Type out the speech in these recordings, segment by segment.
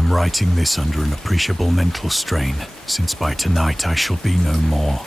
am writing this under an appreciable mental strain, since by tonight I shall be no more.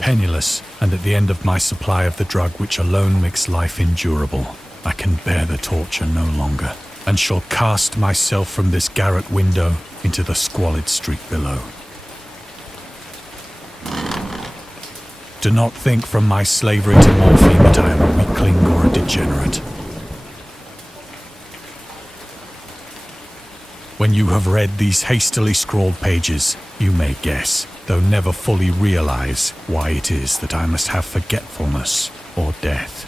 Penniless, and at the end of my supply of the drug which alone makes life endurable, I can bear the torture no longer, and shall cast myself from this garret window into the squalid street below. Do not think from my slavery to morphine that I am a weakling or a degenerate. When you have read these hastily scrawled pages, you may guess, though never fully realize, why it is that I must have forgetfulness or death.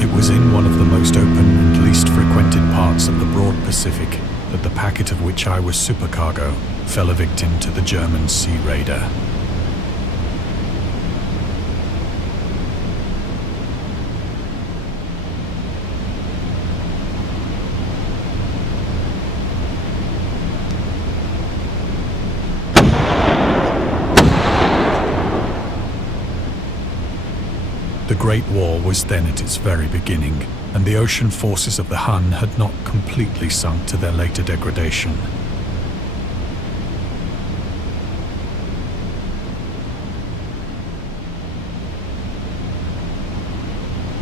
It was in one of the most open and least frequented parts of the broad Pacific that the packet of which I was supercargo fell a victim to the German sea raider. The Great War was then at its very beginning, and the ocean forces of the Hun had not completely sunk to their later degradation.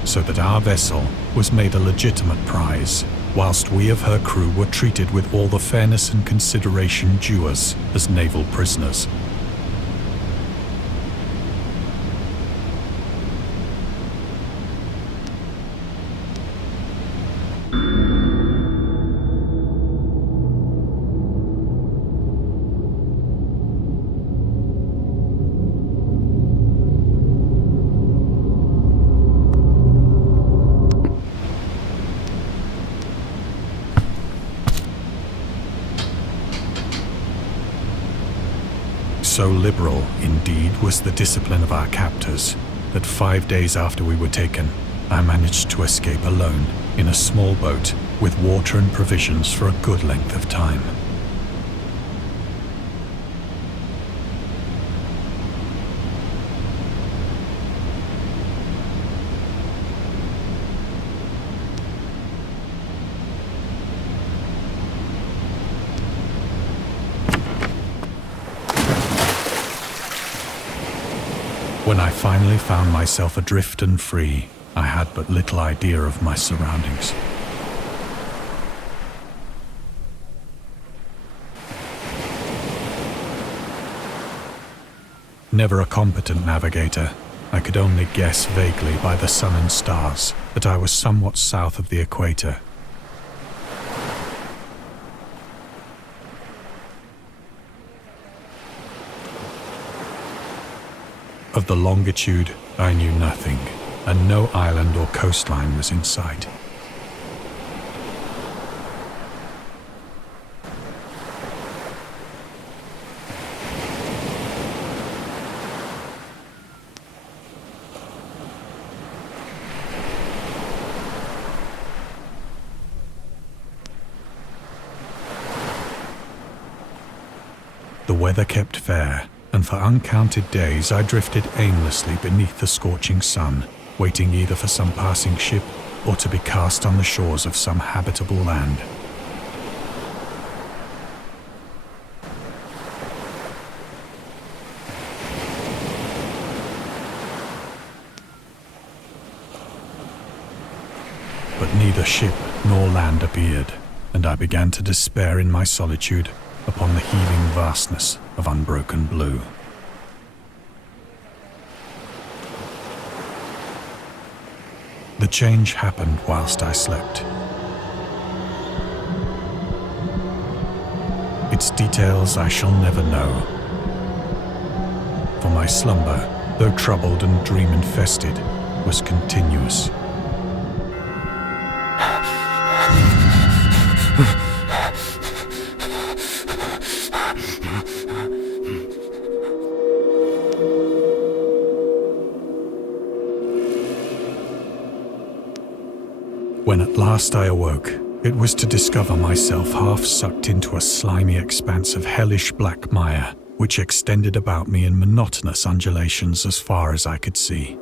So that our vessel was made a legitimate prize, whilst we of her crew were treated with all the fairness and consideration due us as naval prisoners. So liberal, indeed, was the discipline of our captors, that 5 days after we were taken, I managed to escape alone in a small boat with water and provisions for a good length of time. When I finally found myself adrift and free, I had but little idea of my surroundings. Never a competent navigator, I could only guess vaguely by the sun and stars that I was somewhat south of the equator. Of the longitude, I knew nothing, and no island or coastline was in sight. The weather kept fair, and for uncounted days I drifted aimlessly beneath the scorching sun, waiting either for some passing ship or to be cast on the shores of some habitable land. But neither ship nor land appeared, and I began to despair in my solitude upon the heaving vastness of unbroken blue. The change happened whilst I slept. Its details I shall never know, for my slumber, though troubled and dream-infested, was continuous. When at last I awoke, it was to discover myself half sucked into a slimy expanse of hellish black mire, which extended about me in monotonous undulations as far as I could see.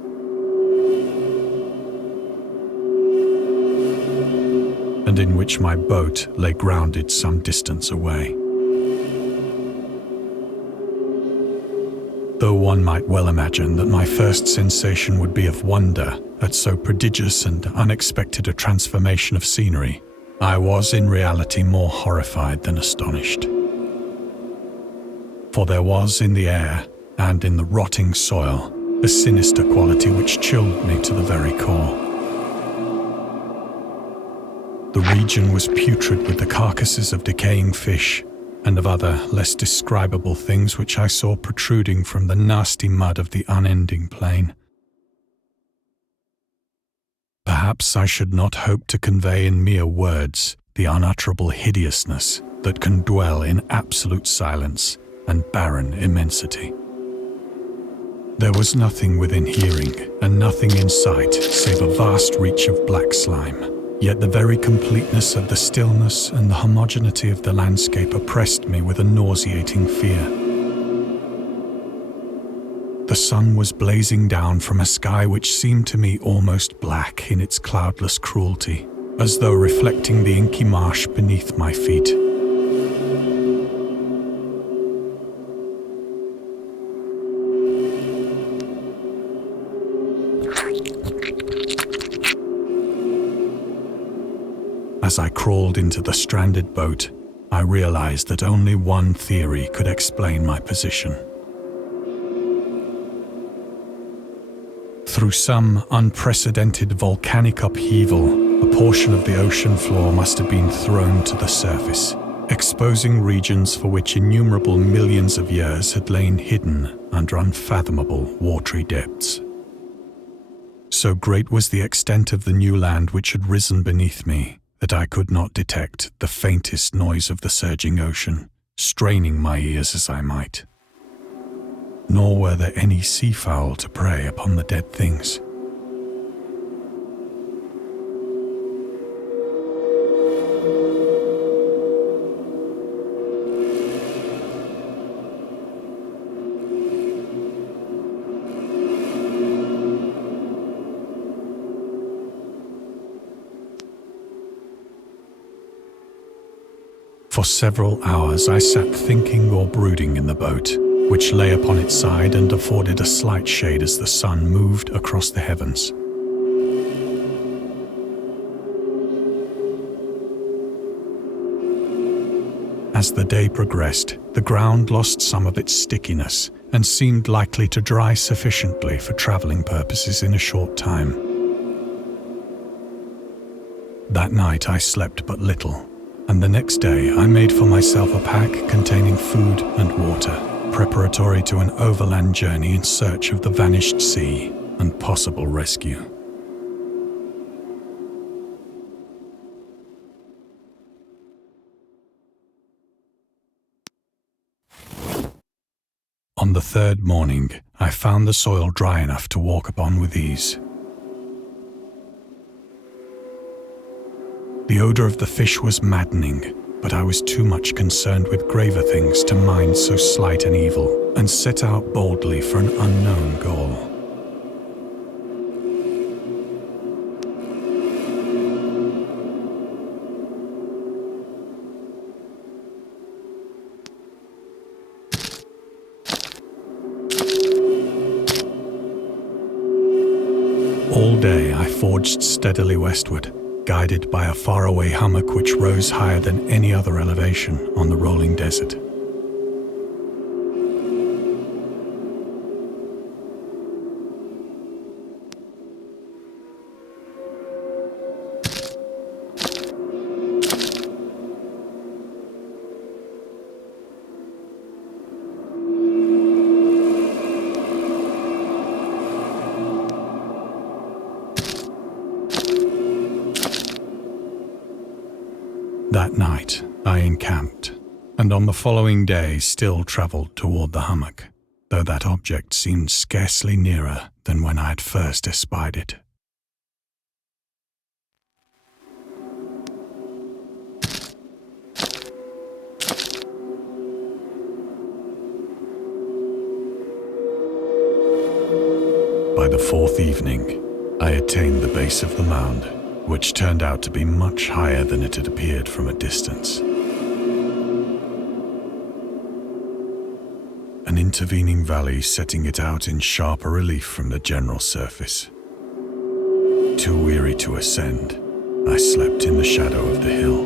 And in which my boat lay grounded some distance away. Though one might well imagine that my first sensation would be of wonder at so prodigious and unexpected a transformation of scenery, I was in reality more horrified than astonished. For there was in the air and in the rotting soil a sinister quality which chilled me to the very core. The region was putrid with the carcasses of decaying fish and of other less describable things which I saw protruding from the nasty mud of the unending plain. Perhaps I should not hope to convey in mere words the unutterable hideousness that can dwell in absolute silence and barren immensity. There was nothing within hearing and nothing in sight save a vast reach of black slime. Yet the very completeness of the stillness and the homogeneity of the landscape oppressed me with a nauseating fear. The sun was blazing down from a sky which seemed to me almost black in its cloudless cruelty, as though reflecting the inky marsh beneath my feet. As I crawled into the stranded boat, I realized that only one theory could explain my position. Through some unprecedented volcanic upheaval, a portion of the ocean floor must have been thrown to the surface, exposing regions for which innumerable millions of years had lain hidden under unfathomable watery depths. So great was the extent of the new land which had risen beneath me, that I could not detect the faintest noise of the surging ocean, straining my ears as I might. Nor were there any seafowl to prey upon the dead things. For several hours I sat thinking or brooding in the boat, which lay upon its side and afforded a slight shade as the sun moved across the heavens. As the day progressed, the ground lost some of its stickiness and seemed likely to dry sufficiently for travelling purposes in a short time. That night I slept but little, and the next day I made for myself a pack containing food and water, preparatory to an overland journey in search of the vanished sea and possible rescue. On the third morning, I found the soil dry enough to walk upon with ease. The odor of the fish was maddening, but I was too much concerned with graver things to mind so slight an evil, and set out boldly for an unknown goal. All day I forged steadily westward, guided by a faraway hummock which rose higher than any other elevation on the rolling desert. That night, I encamped, and on the following day still travelled toward the hummock, though that object seemed scarcely nearer than when I had first espied it. By the fourth evening, I attained the base of the mound, which turned out to be much higher than it had appeared from a distance. An intervening valley setting it out in sharper relief from the general surface. Too weary to ascend, I slept in the shadow of the hill.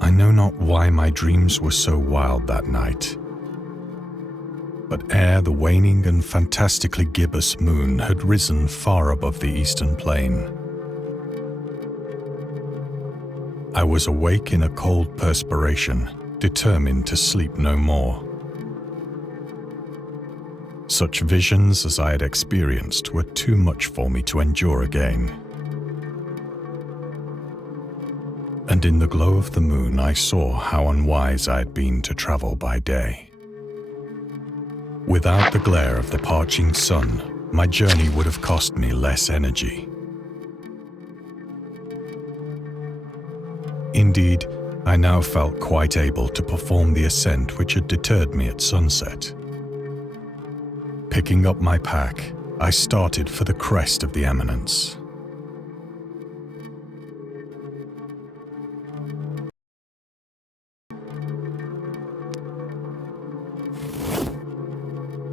I know not why my dreams were so wild that night, but ere the waning and fantastically gibbous moon had risen far above the eastern plain, I was awake in a cold perspiration, determined to sleep no more. Such visions as I had experienced were too much for me to endure again. And in the glow of the moon I saw how unwise I had been to travel by day. Without the glare of the parching sun, my journey would have cost me less energy. Indeed, I now felt quite able to perform the ascent which had deterred me at sunset. Picking up my pack, I started for the crest of the eminence.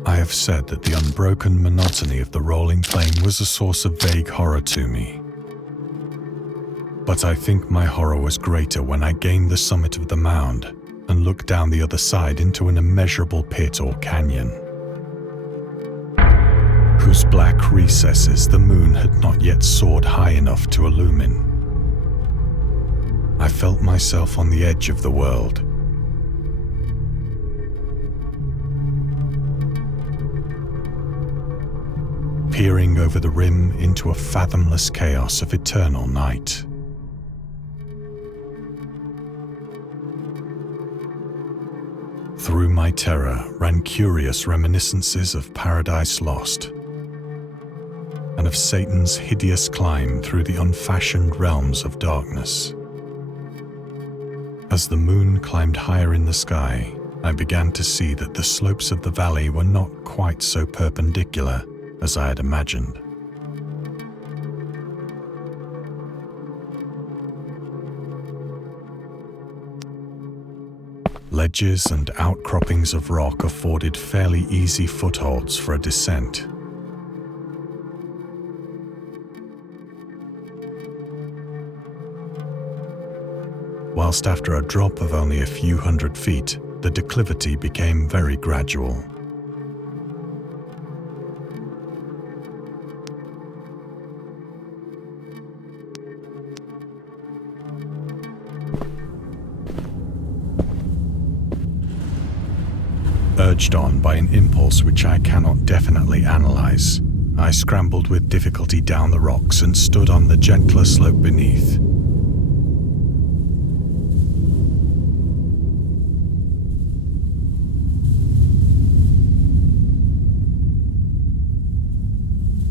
I have said that the unbroken monotony of the rolling plain was a source of vague horror to me. But I think my horror was greater when I gained the summit of the mound and looked down the other side into an immeasurable pit or canyon, whose black recesses the moon had not yet soared high enough to illumine. I felt myself on the edge of the world. Peering over the rim into a fathomless chaos of eternal night. Through my terror ran curious reminiscences of Paradise Lost, and of Satan's hideous climb through the unfashioned realms of darkness. As the moon climbed higher in the sky, I began to see that the slopes of the valley were not quite so perpendicular as I had imagined. Ledges and outcroppings of rock afforded fairly easy footholds for a descent. Whilst after a drop of only a few hundred feet, the declivity became very gradual. Urged on by an impulse which I cannot definitely analyze, I scrambled with difficulty down the rocks and stood on the gentler slope beneath.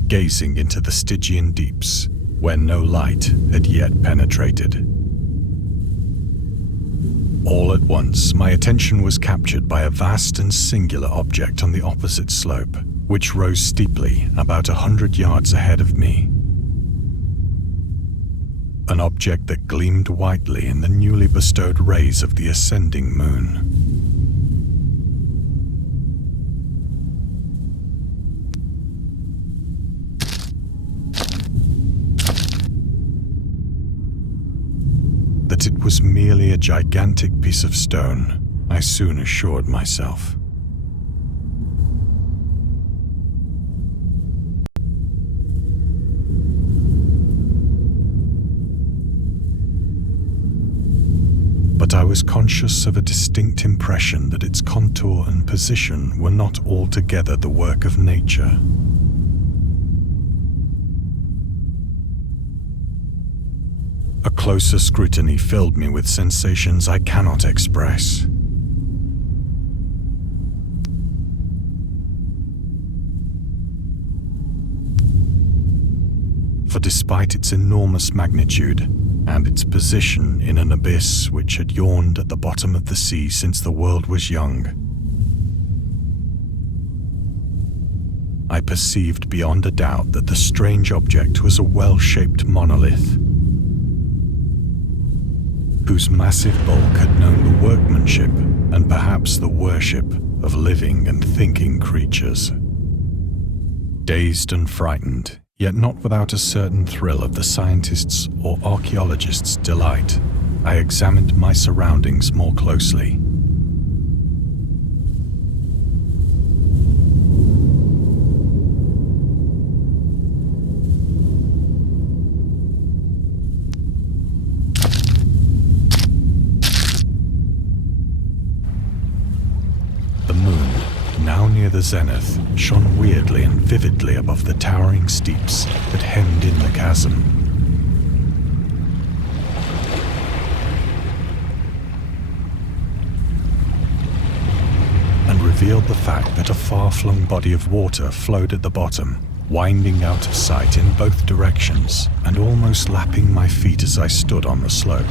Gazing into the Stygian deeps, where no light had yet penetrated. All at once, my attention was captured by a vast and singular object on the opposite slope, which rose steeply about 100 yards ahead of me. An object that gleamed whitely in the newly bestowed rays of the ascending moon. was merely a gigantic piece of stone, I soon assured myself. But I was conscious of a distinct impression that its contour and position were not altogether the work of nature. A closer scrutiny filled me with sensations I cannot express. For despite its enormous magnitude, and its position in an abyss which had yawned at the bottom of the sea since the world was young, I perceived beyond a doubt that the strange object was a well-shaped monolith, whose massive bulk had known the workmanship and perhaps the worship of living and thinking creatures. Dazed and frightened, yet not without a certain thrill of the scientist's or archaeologist's delight, I examined my surroundings more closely. The moon, now near the zenith, shone weirdly and vividly above the towering steeps that hemmed in the chasm. And revealed the fact that a far-flung body of water flowed at the bottom, winding out of sight in both directions and almost lapping my feet as I stood on the slope.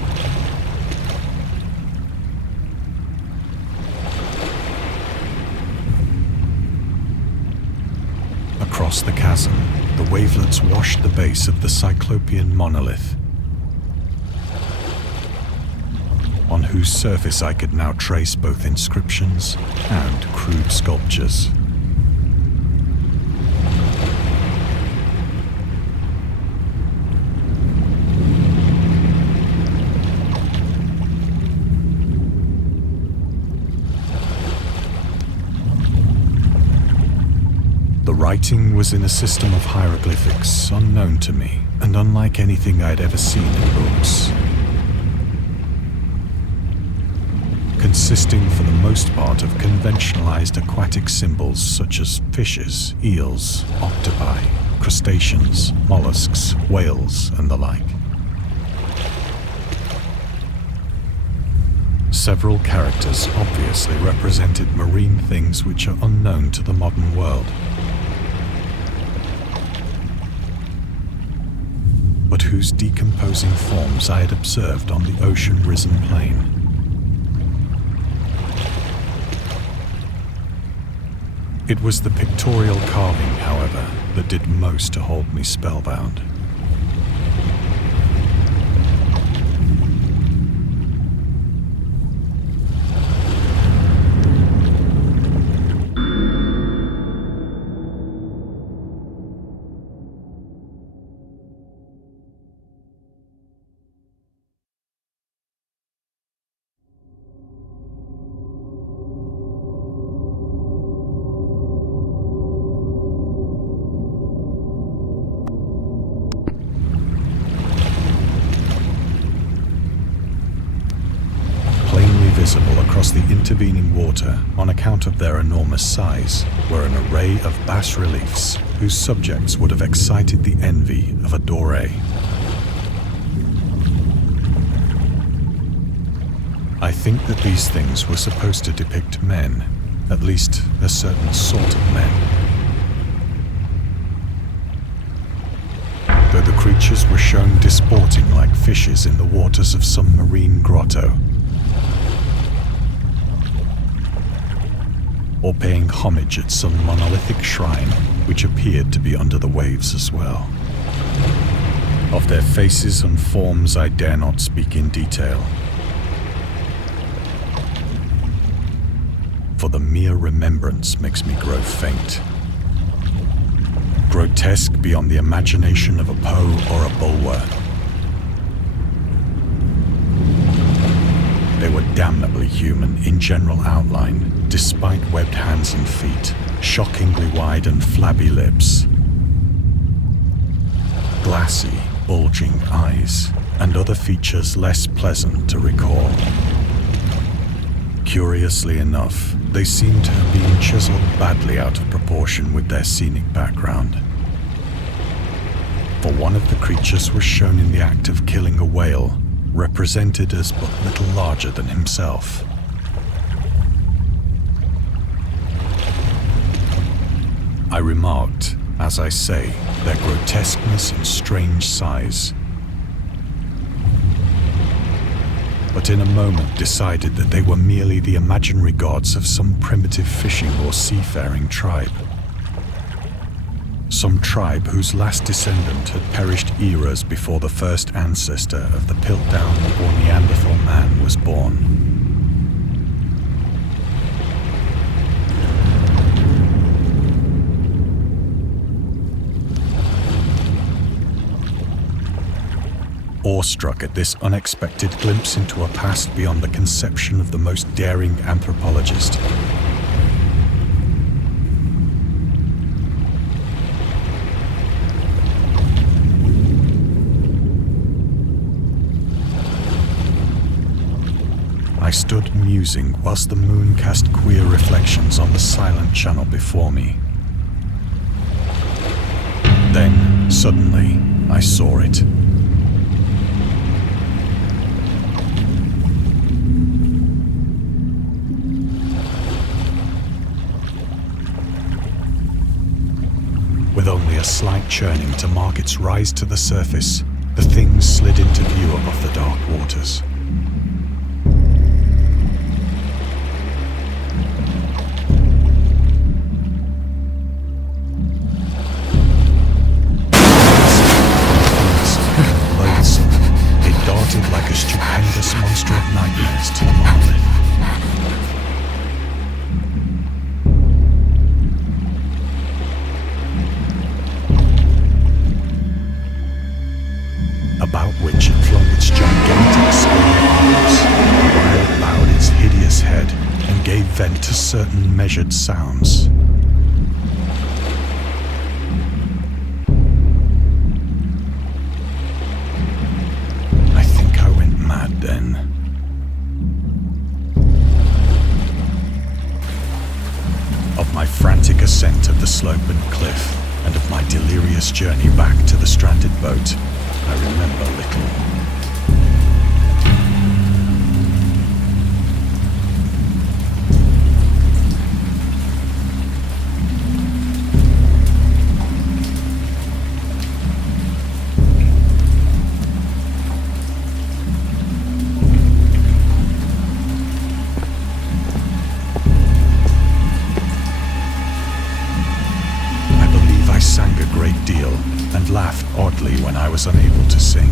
Across the chasm, the wavelets washed the base of the Cyclopean monolith, on whose surface I could now trace both inscriptions and crude sculptures. The writing was in a system of hieroglyphics unknown to me and unlike anything I'd ever seen in books, consisting for the most part of conventionalized aquatic symbols such as fishes, eels, octopi, crustaceans, mollusks, whales, and the like. Several characters obviously represented marine things which are unknown to the modern world, but whose decomposing forms I had observed on the ocean-risen plain. It was the pictorial carving, however, that did most to hold me spellbound. Visible across the intervening water on account of their enormous size were an array of bas-reliefs whose subjects would have excited the envy of a doré. I think that these things were supposed to depict men, at least a certain sort of men. Though the creatures were shown disporting like fishes in the waters of some marine grotto, or paying homage at some monolithic shrine which appeared to be under the waves as well. Of their faces and forms I dare not speak in detail, for the mere remembrance makes me grow faint. Grotesque beyond the imagination of a Poe or a Bulwer. They were damnably human in general outline, despite webbed hands and feet, shockingly wide and flabby lips, glassy, bulging eyes, and other features less pleasant to recall. Curiously enough, they seemed to have been chiseled badly out of proportion with their scenic background. For one of the creatures was shown in the act of killing a whale, represented as but little larger than himself. I remarked, as I say, their grotesqueness and strange size, but in a moment decided that they were merely the imaginary gods of some primitive fishing or seafaring tribe. Some tribe whose last descendant had perished eras before the first ancestor of the Piltdown or Neanderthal man was born. Awestruck at this unexpected glimpse into a past beyond the conception of the most daring anthropologist, I stood musing whilst the moon cast queer reflections on the silent channel before me. Then, suddenly, I saw it. With only a slight churning to mark its rise to the surface, the thing slid into view above the dark waters. Loathsome, it darted like a stupendous monster of nightmares to the monolith. About which it flung its gigantic scaly arms, while it bowed its hideous head and gave vent to certain measured sounds. I think I went mad then. Of my frantic ascent of the slope and cliff, and of my delirious journey back to the stranded boat, I remember little. I believe I sang a great deal and laughed oddly when I was unable to sing.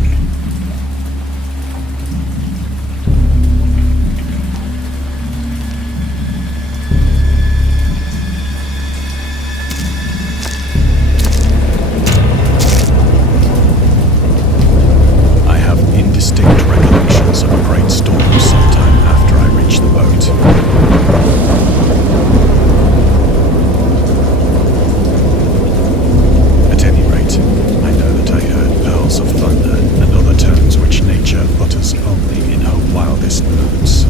I have indistinct recollections of a great storm sometime after I reached the boat. Of thunder and other tones which nature utters only in her wildest moods.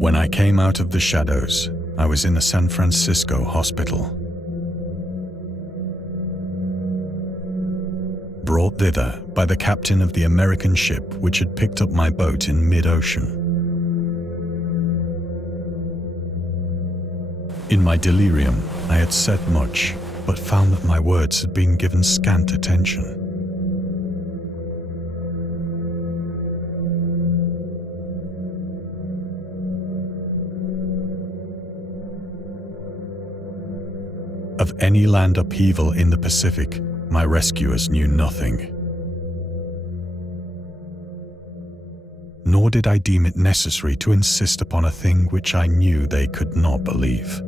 When I came out of the shadows, I was in a San Francisco hospital. Brought thither by the captain of the American ship which had picked up my boat in mid-ocean. In my delirium, I had said much, but found that my words had been given scant attention. Of any land upheaval in the Pacific, my rescuers knew nothing. nor did I deem it necessary to insist upon a thing which I knew they could not believe.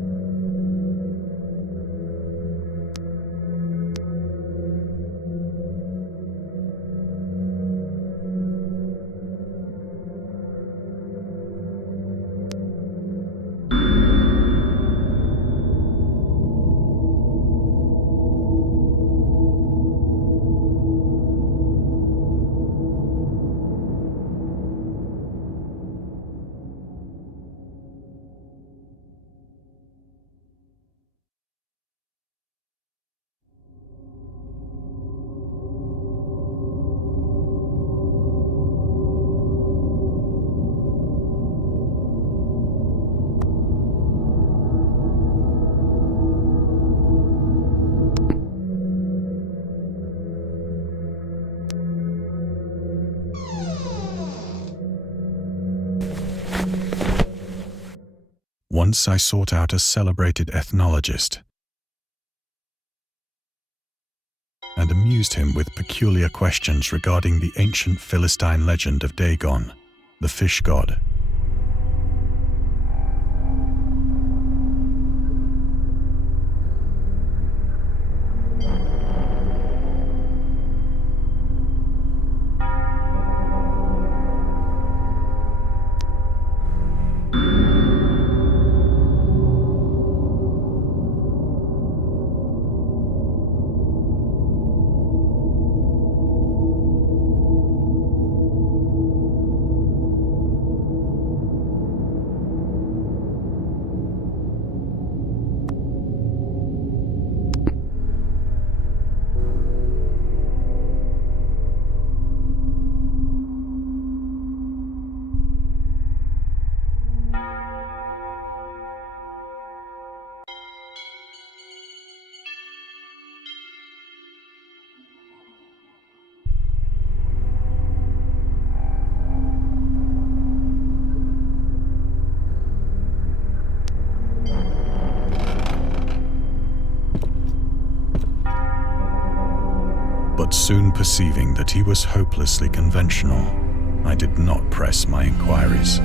Once I sought out a celebrated ethnologist and amused him with peculiar questions regarding the ancient Philistine legend of Dagon, the fish god. But soon perceiving that he was hopelessly conventional, I did not press my inquiries.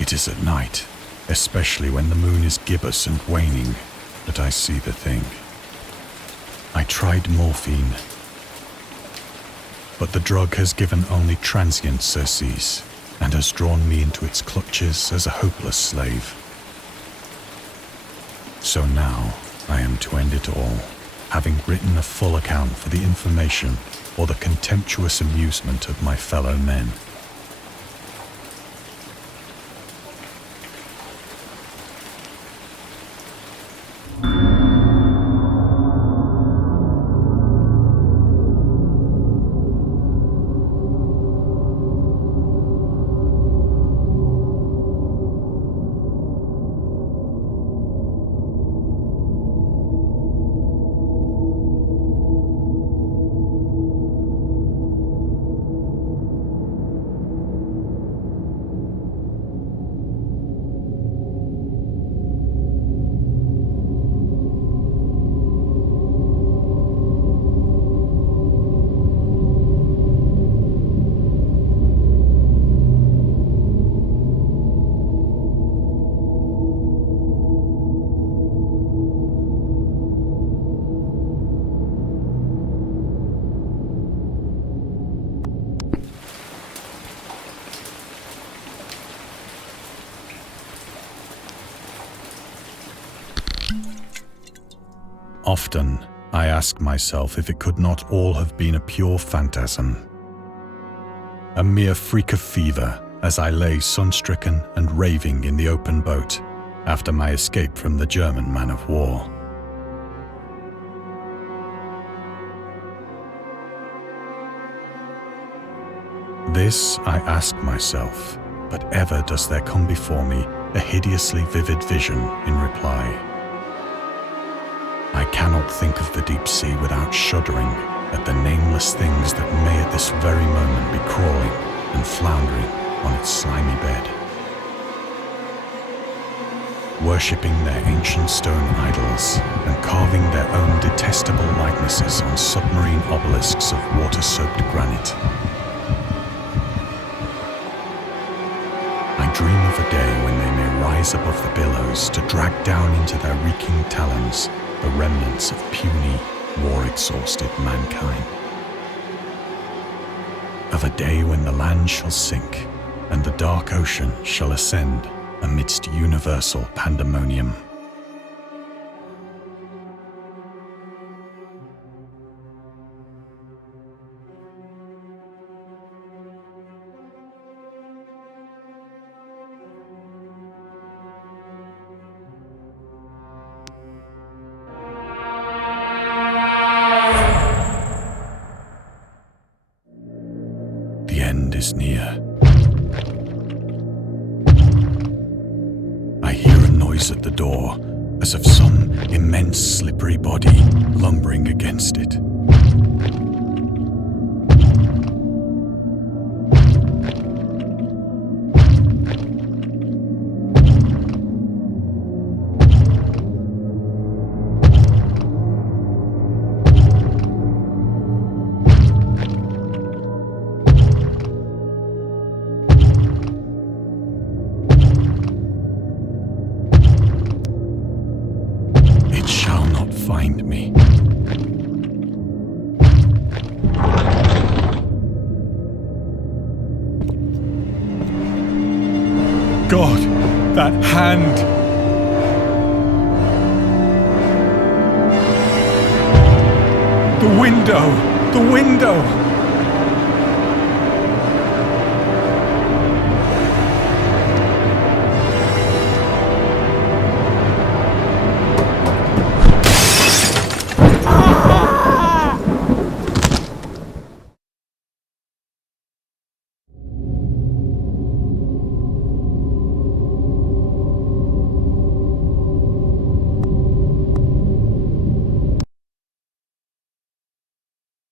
It is at night, especially when the moon is gibbous and waning, that I see the thing. I tried morphine, but the drug has given only transient surcease and has drawn me into its clutches as a hopeless slave. So now I am to end it all, having written a full account for the information or the contemptuous amusement of my fellow men. Often, I ask myself if it could not all have been a pure phantasm. A mere freak of fever as I lay sun-stricken and raving in the open boat after my escape from the German man of war. This I ask myself, but ever does there come before me a hideously vivid vision in reply. I cannot think of the deep sea without shuddering at the nameless things that may at this very moment be crawling and floundering on its slimy bed, worshipping their ancient stone idols and carving their own detestable likenesses on submarine obelisks of water-soaked granite. I dream of a day when they may rise above the billows to drag down into their reeking talons the remnants of puny, war-exhausted mankind. Of a day when the land shall sink and the dark ocean shall ascend amidst universal pandemonium. The end is near. I hear a noise at the door, as of some immense slippery body lumbering against it. Find me. God, that hand! The window! The window!